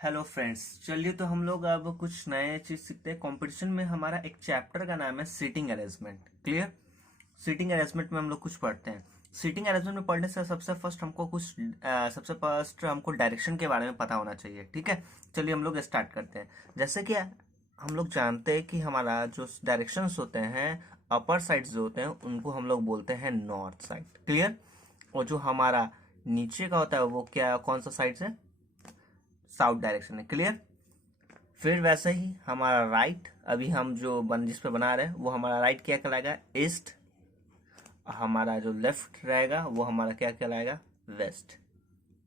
Hello friends, चलिए तो हम लोग अब कुछ नए चीज सीखते हैं। कंपटीशन में हमारा एक चैप्टर का नाम है seating arrangement. Clear. Seating arrangement में हम लोग कुछ पढ़ते हैं। सीटिंग अरेंजमेंट में पढ़ने से सबसे फर्स्ट हमको डायरेक्शन के बारे में पता होना चाहिए। ठीक है, चलिए हम लोग स्टार्ट करते हैं। जैसे कि हम लोग जानते हैं कि हमारा जो डायरेक्शंस होते हैं, अपर साइड्स जो होते हैं उनको हम लोग बोलते हैं नॉर्थ साइड। क्लियर। और जो हमारा नीचे का होता है वो क्या, कौन सा साइड है? साउथ डायरेक्शन है। क्लियर। फिर वैसे ही हमारा राइट, अभी हम जो जिस पे बना रहे हैं वो हमारा राइट क्या कहलाएगा? ईस्ट। हमारा जो लेफ्ट रहेगा वो हमारा क्या कहलाएगा? वेस्ट।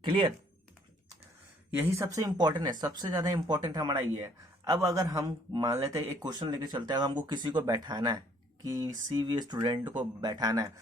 क्लियर। यही सबसे इंपॉर्टेंट है, सबसे ज्यादा इंपॉर्टेंट हमारा ये है। अब अगर हम मान लेते हैं, एक क्वेश्चन लेके चलते हैं, अगर हमको किसी को बैठाना है, किसी भी स्टूडेंट को बैठाना है,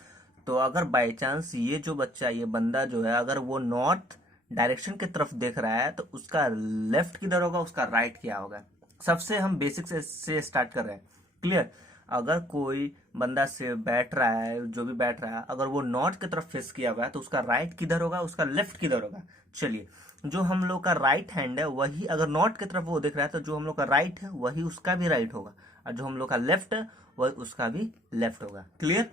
तो अगर बाई चांस ये जो बच्चा, ये बंदा जो है, अगर वो नॉर्थ डायरेक्शन की तरफ देख रहा है तो उसका लेफ्ट किधर होगा, उसका राइट क्या होगा? सबसे हम बेसिक से स्टार्ट कर रहे हैं। क्लियर। अगर कोई बंदा से बैठ रहा है, जो भी बैठ रहा है, अगर वो नॉर्थ की तरफ फेस किया हुआ है तो उसका राइट किधर होगा, उसका लेफ्ट किधर होगा? चलिए, जो हम लोग का राइट हैंड है वही, अगर नॉर्थ की तरफ वो देख रहा है तो जो हम लोग का राइट है वही उसका भी राइट होगा, और जो हम लोग का लेफ्ट है वही उसका भी लेफ्ट होगा। क्लियर।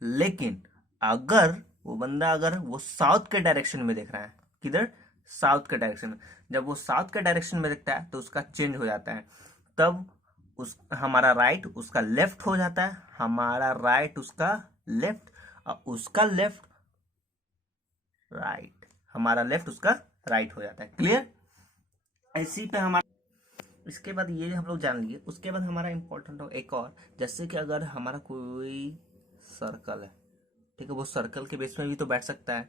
लेकिन अगर वो बंदा, अगर वो साउथ के डायरेक्शन में देख रहा है, किधर? साउथ के डायरेक्शन में। जब वो साउथ के डायरेक्शन में देखता है तो उसका चेंज हो जाता है। तब उस हमारा राइट उसका लेफ्ट हो जाता है, हमारा राइट उसका लेफ्ट, और उसका लेफ्ट राइट, हमारा लेफ्ट उसका राइट हो जाता है। क्लियर। इसी पे हमारा, इसके बाद ये हम लोग जान लिए। उसके बाद हमारा इंपॉर्टेंट हो एक और, जैसे कि अगर हमारा कोई सर्कल है, ठीक है, वो सर्कल के बेस में भी तो बैठ सकता है।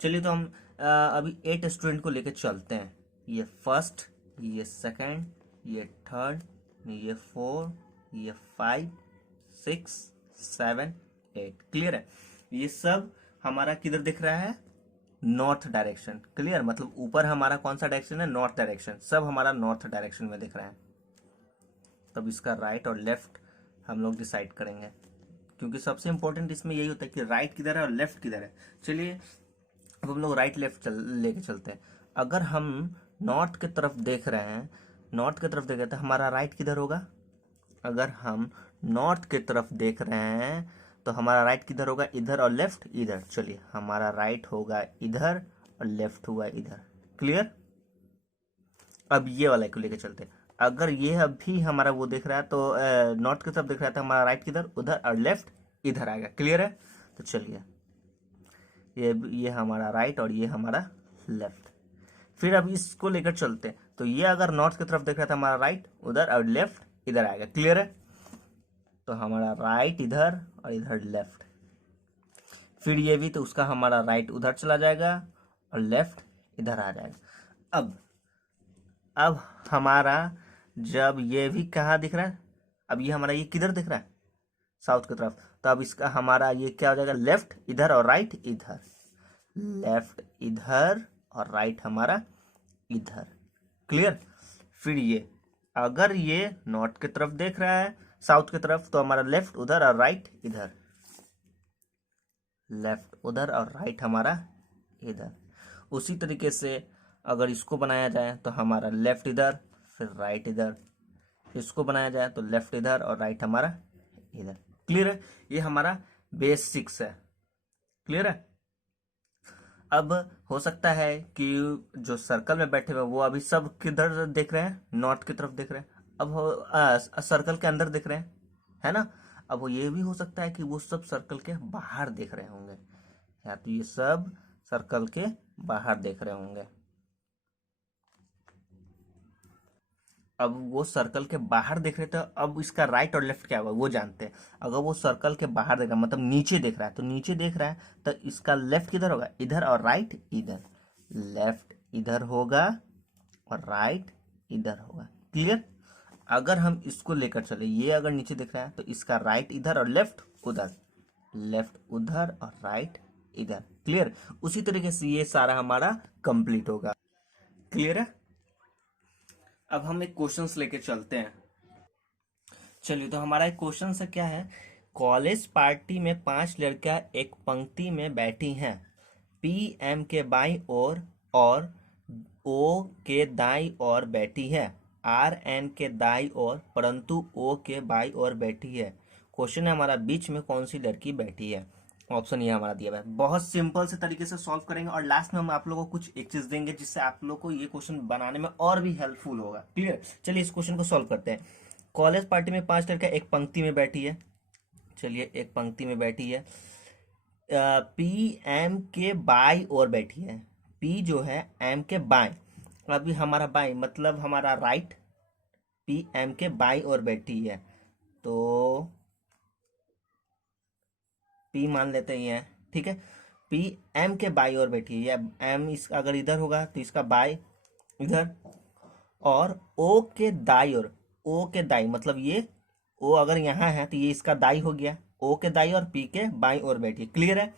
चलिए तो हम अभी 8 स्टूडेंट को लेकर चलते हैं। ये फर्स्ट, ये सेकंड, ये थर्ड, ये 4, ये 5, 6, 7, 8। क्लियर है। ये सब हमारा किधर दिख रहा है? North direction. क्लियर। मतलब ऊपर हमारा कौन सा डायरेक्शन है? North direction. सब हमारा नॉर्थ डायरेक्शन में दिख रहा है। तब इसका राइट और लेफ्ट हम लोग डिसाइड करेंगे, क्योंकि सबसे इंपॉर्टेंट इसमें यही होता है कि राइट किधर है और लेफ्ट किधर है। चलिए अब हम लोग राइट लेफ्ट लेके चलते हैं। अगर हम नॉर्थ की तरफ देख रहे हैं, नॉर्थ की तरफ देख रहे हैं तो हमारा राइट किधर होगा? अगर हम नॉर्थ की तरफ देख रहे हैं तो हमारा राइट किधर होगा? इधर। और लेफ्ट इधर। चलिए, हमारा राइट होगा इधर और लेफ्ट होगा इधर। क्लियर। अब ये वाला को लेके चलते हैं। अगर ये अभी हमारा वो देख रहा है तो नॉर्थ की तरफ देख रहा है तो हमारा राइट किधर? उधर। और लेफ्ट इधर आएगा। क्लियर है। तो चलिए, ये हमारा राइट और ये हमारा लेफ्ट। फिर अब इसको लेकर चलते हैं। तो ये अगर नॉर्थ की तरफ देख रहा था, हमारा राइट उधर और लेफ्ट इधर आएगा। क्लियर है। तो हमारा राइट इधर और इधर लेफ्ट। फिर ये भी, तो उसका हमारा राइट उधर चला जाएगा और लेफ्ट इधर आ जाएगा। अब हमारा, जब ये भी कहाँ दिख रहा है? अब ये हमारा, ये किधर दिख रहा है? साउथ की तरफ। तो अब इसका हमारा ये क्या हो जाएगा? लेफ्ट इधर और राइट इधर। लेफ्ट इधर और राइट हमारा इधर। क्लियर। फिर ये, अगर ये नॉर्थ की तरफ देख रहा है, साउथ की तरफ, तो हमारा लेफ्ट उधर और राइट इधर। लेफ्ट उधर और राइट हमारा इधर। उसी तरीके से अगर इसको बनाया जाए तो हमारा लेफ्ट इधर, फिर राइट इधर। इसको बनाया जाए तो लेफ्ट इधर और राइट हमारा इधर। क्लियर है। ये हमारा बेसिक्स है। क्लियर है। अब हो सकता है कि जो सर्कल में बैठे हुए हैं, वो अभी सब किधर देख रहे हैं? नॉर्थ की तरफ देख रहे हैं। अब सर्कल के अंदर देख रहे हैं, है ना? अब वो ये भी हो सकता है कि वो सब सर्कल के बाहर देख रहे होंगे, या तो ये सब सर्कल के बाहर देख रहे होंगे। अब वो सर्कल के बाहर देख रहे थे, अब इसका राइट और लेफ्ट क्या होगा वो जानते हैं। अगर वो सर्कल के बाहर देख रहा है, मतलब नीचे देख रहा है, तो नीचे देख रहा है तो इसका लेफ्ट किधर होगा? इधर। और राइट इधर। लेफ्ट इधर होगा और राइट इधर होगा। क्लियर। अगर हम इसको लेकर चले, ये अगर नीचे देख रहा है तो इसका राइट इधर और लेफ्ट उधर। लेफ्ट उधर और राइट इधर। क्लियर। उसी तरीके से ये सारा हमारा कंप्लीट होगा। क्लियर है। अब हम एक क्वेश्चंस लेके चलते हैं। चलिए, तो हमारा एक क्वेश्चन से क्या है? कॉलेज पार्टी में 5 लड़कियां एक पंक्ति में बैठी हैं, पीएम के बाईं ओर और ओ के दाई और बैठी है, आर एन के दाई और परंतु ओ के बाई और बैठी है। क्वेश्चन है हमारा बीच में कौन सी लड़की बैठी है। ऑप्शन ये हमारा दिया हुआ है। बहुत सिंपल से तरीके से सॉल्व करेंगे और लास्ट में हम आप लोगों को कुछ एक चीज देंगे जिससे आप लोग को ये क्वेश्चन बनाने में और भी हेल्पफुल होगा। क्लियर, चलिए इस क्वेश्चन को सॉल्व करते हैं। कॉलेज पार्टी में 5 लड़कियां एक पंक्ति में बैठी है। चलिए एक पंक्ति में बैठी है, पी एम के बाई और बैठी है। पी जो है एम के बाई, अभी हमारा बाई मतलब हमारा राइट, पी एम के बाई और बैठी है तो पी मान लेते हैं, ठीक है। पी एम के बाई और बैठी है, या एम इस अगर इधर होगा तो इसका बाई इधर, और ओ के दाई और, ओ के दाई मतलब ये ओ अगर यहाँ है तो ये इसका दाई हो गया, ओ के दाई और पी के बाई और बैठी है। क्लियर है।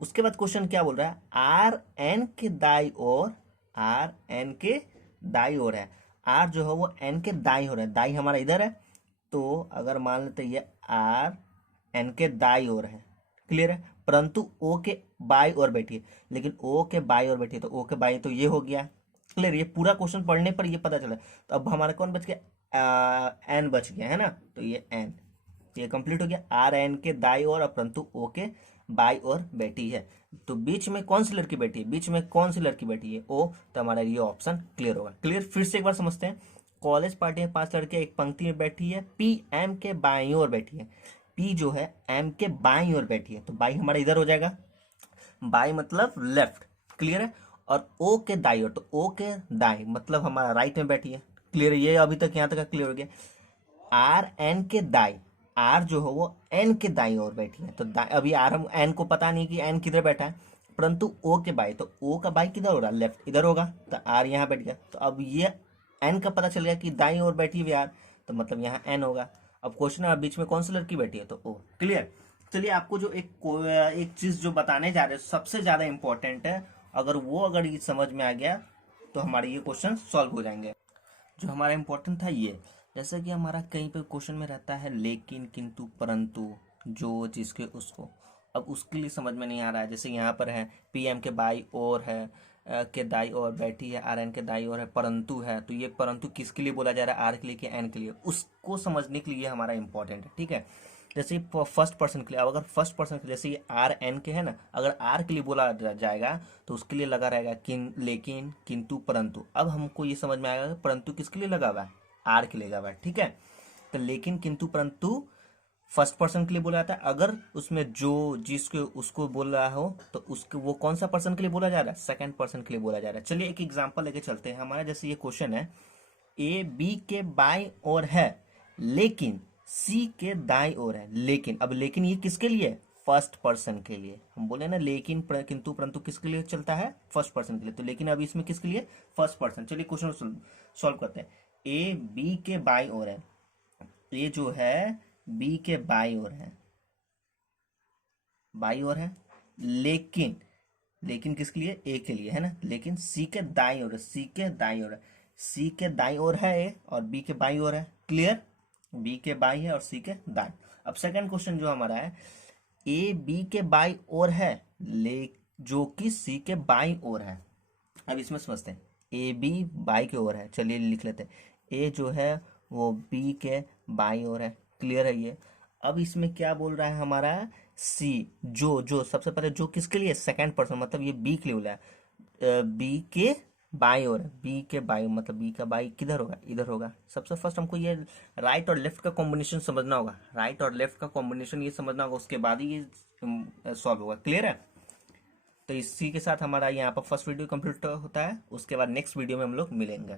उसके बाद क्वेश्चन क्या बोल रहा है, आर एन के दाई और, आर एन के दाई और है, आर जो है वो एन के दाई हो रहा है, दाई हमारा इधर है तो अगर मान लेते ये आर एन के दाई और है। क्लियर है। परंतु ओ के बाई और बैठी है, लेकिन ओ के बाई और बैठी है तो ओ के बाई तो ये हो गया। क्लियर, ये पूरा क्वेश्चन पढ़ने पर ये पता चला। तो अब हमारा कौन बच गया, एन बच गया है ना, तो ये एन, ये कंप्लीट हो गया। आर एन के दाई और परंतु ओ के बाई और बैठी है, तो बीच में कौन सी लड़की बैठी है, बीच में कौन सी लड़की बैठी है, ओ, तो हमारा ये ऑप्शन क्लियर होगा। क्लियर, फिर से एक बार समझते हैं। कॉलेज पार्टी में 5 लड़कियां एक पंक्ति में बैठी है, पी एम के बाई ओर बैठी है। पी जो है एम के बाई ओर बैठी है तो बाई हमारा इधर हो जाएगा, बाई मतलब लेफ्ट। क्लियर है। और ओ के दाई ओर, तो ओ के दाई मतलब हमारा राइट में बैठी है। क्लियर है, ये अभी तक यहाँ तक क्लियर हो गया। आर एन के दाई, आर जो है वो एन के दाई ओर बैठी है तो अभी आर हम एन को पता नहीं कि एन किधर बैठा है, परंतु ओ के बाई, तो ओ का बाई किधर हो रहा है, लेफ्ट इधर होगा, तो आर यहाँ बैठ गया। तो अब ये एन का पता चल गया कि दाई ओर बैठी हुई आर, तो मतलब यहाँ एन होगा। अब क्वेश्चन है बीच में कौन सी लड़की बैठी है, तो ओ। क्लियर। चलिए आपको जो एक चीज जो बताने जा रहे हैं सबसे ज्यादा इंपॉर्टेंट है, अगर ये समझ में आ गया तो हमारे ये क्वेश्चन सॉल्व हो जाएंगे। जो हमारा इंपॉर्टेंट था ये, जैसे कि हमारा कहीं पे क्वेश्चन में रहता है लेकिन, किंतु, परंतु, जो, जिसके, उसको, अब उसके लिए समझ में नहीं आ रहा है। जैसे यहाँ पर है पी एम के बाई और है, के दाई और बैठी है, आर एन के दाई और है, परंतु है, तो ये परंतु किसके लिए बोला जा रहा है, आर के लिए कि एन के लिए, उसको समझने के लिए हमारा इंपॉर्टेंट है। ठीक है। जैसे फर्स्ट पर्सन के लिए, अब अगर फर्स्ट पर्सन के लिए जैसे ये आर एन के है ना, अगर आर के लिए बोला जाएगा तो उसके लिए लगा रहेगा किन, लेकिन, किंतु, परंतु। अब हमको ये समझ में आएगा परंतु किसके लिए लगा हुआ है, आर के लिए लगा हुआ है। ठीक है। तो लेकिन, किंतु, परंतु फर्स्ट पर्सन के लिए बोला जाता है। अगर उसमें जो, जिसके, उसको बोल रहा हो तो उसके वो कौन सा पर्सन के लिए बोला जा रहा है, सेकंड पर्सन के लिए बोला जा रहा है। चलिए एक एग्जांपल लेके चलते हैं। हमारा जैसे ये क्वेश्चन है, ए बी के बाई ओर है लेकिन सी के दाई ओर है। लेकिन, अब लेकिन ये किसके लिए, फर्स्ट पर्सन के लिए। हम बोले ना लेकिन, किंतु, परंतु किसके लिए चलता है, फर्स्ट पर्सन के लिए। तो लेकिन अभी इसमें किसके लिए, फर्स्ट पर्सन। चलिए क्वेश्चन सॉल्व करते हैं। ए बी के बाई ओर है, ये जो है बी के बाई ओर है, बाई ओर है, लेकिन, लेकिन किसके लिए, ए के लिए है ना, लेकिन सी के दाई ओर है, सी के दाई ओर है, सी के दाई ओर है ए और बी के बाई ओर है। क्लियर, बी के बाई है और सी के दाई। अब सेकंड क्वेश्चन जो हमारा है, ए बी के बाई ओर है ले, जो कि सी के बाई ओर है। अब इसमें समझते हैं, ए बी बाई के ओर है, चलिए लिख लेते हैं। ए जो है वो बी के बाई ओर है। क्लियर है ये। अब इसमें क्या बोल रहा है हमारा, सी, जो सबसे पहले जो किसके लिए, सेकंड पर्सन, मतलब ये बी के लिए बोला है, बी के बाई ओर है, बी के बाई मतलब बी का बाई किधर होगा, इधर होगा। सबसे फर्स्ट हमको ये राइट और लेफ्ट का कॉम्बिनेशन समझना होगा, राइट और लेफ्ट का कॉम्बिनेशन ये समझना होगा, उसके बाद ही ये सॉल्व होगा। क्लियर है। तो इसी के साथ हमारा यहाँ पर फर्स्ट वीडियो कंप्लीट होता है, उसके बाद नेक्स्ट वीडियो में हम लोग मिलेंगे।